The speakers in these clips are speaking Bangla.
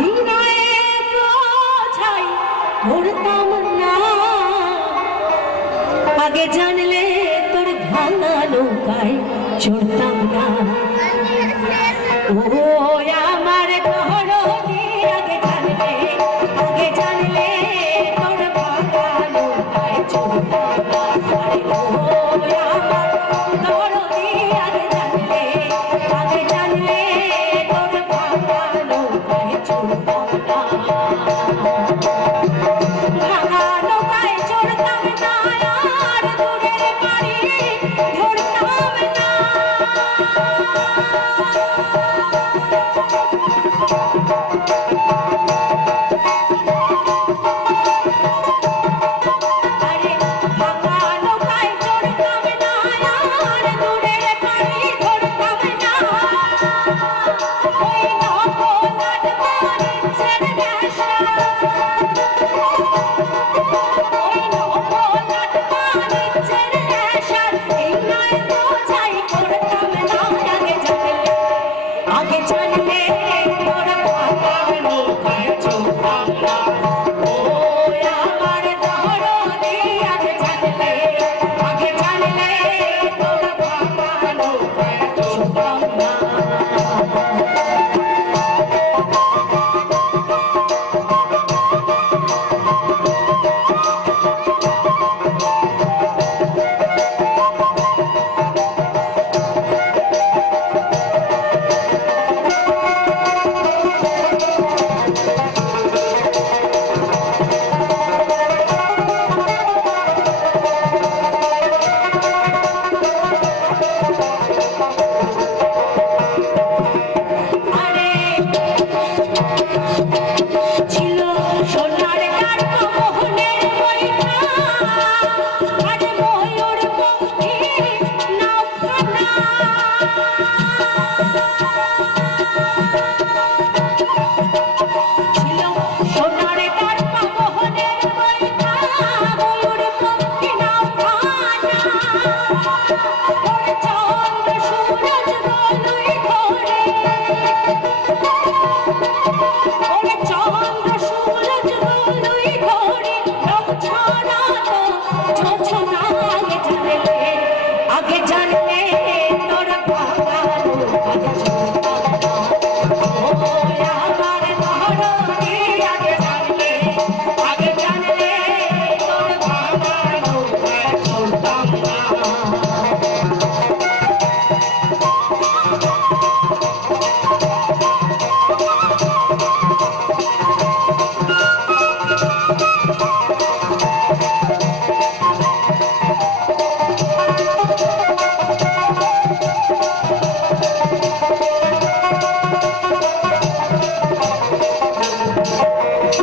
হৃদয়ে ছাই করতাম না। আগে জানলে তোর ভাঙা নৌকায় চড়তাম না।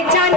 Hechan.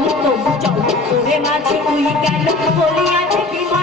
আগে চল নাই মাঝে তুই কেন বিমনা